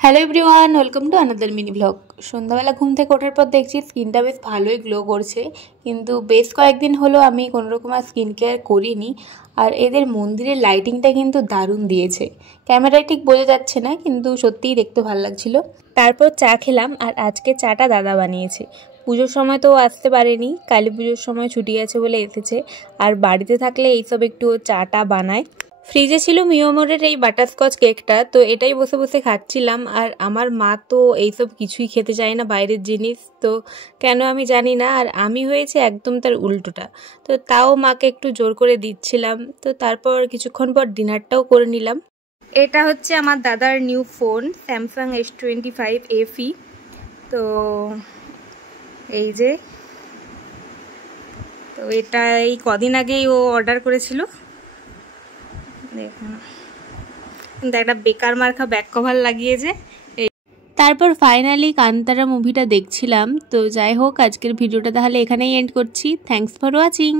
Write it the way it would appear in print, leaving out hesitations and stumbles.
Hello everyone, welcome to another mini blog. সন্ধ্যাবেলা ঘুম থেকে ওঠার পর দেখছি স্কিনটা বেশ ভালোই গ্লো করছে, কিন্তু বেশ কয়েকদিন হলো আমি কোনোরকম আর স্কিন কেয়ার করিনি। আর এদের মন্দিরের লাইটিংটা কিন্তু দারুণ দিয়েছে, ক্যামেরায় ঠিক বোঝা যাচ্ছে না, কিন্তু সত্যিই দেখতে ভালো লাগছিল। তারপর চা খেলাম, আর আজকে চাটা দাদা বানিয়েছে। পুজোর সময় তো ও আসতে পারেনি, কালী পুজোর সময় ছুটি আছে বলে এসেছে। আর বাড়িতে থাকলে এইসব একটু ও চাটা বানায়। ফ্রিজে ছিল মিওমোরের এই বাটারস্কচ কেকটা, তো এটাই বসে বসে খাচ্ছিলাম। আর আমার মা তো এইসব কিছুই খেতে চায় না, বাইরের জিনিস, তো কেন আমি জানি না। আর আমি হয়েছে একদম তার উল্টোটা, তো তাও মাকে একটু জোর করে দিচ্ছিলাম। তো তারপর কিছুক্ষণ পর ডিনারটাও করে নিলাম। এটা হচ্ছে আমার দাদার new phone, Samsung S25 FE। তো এই যে, তো এটা এই কদিন আগেই ও অর্ডার করেছিল। দেখুন, কিন্তু একটা বেকার মার্কা ব্যাক কভার লাগিয়েছে। তারপর ফাইনালি কান্তারা মুভিটা দেখছিলাম। তো যাই হোক, আজকের ভিডিওটা তাহলে এখানেই এন্ড করছি। Thanks for watching.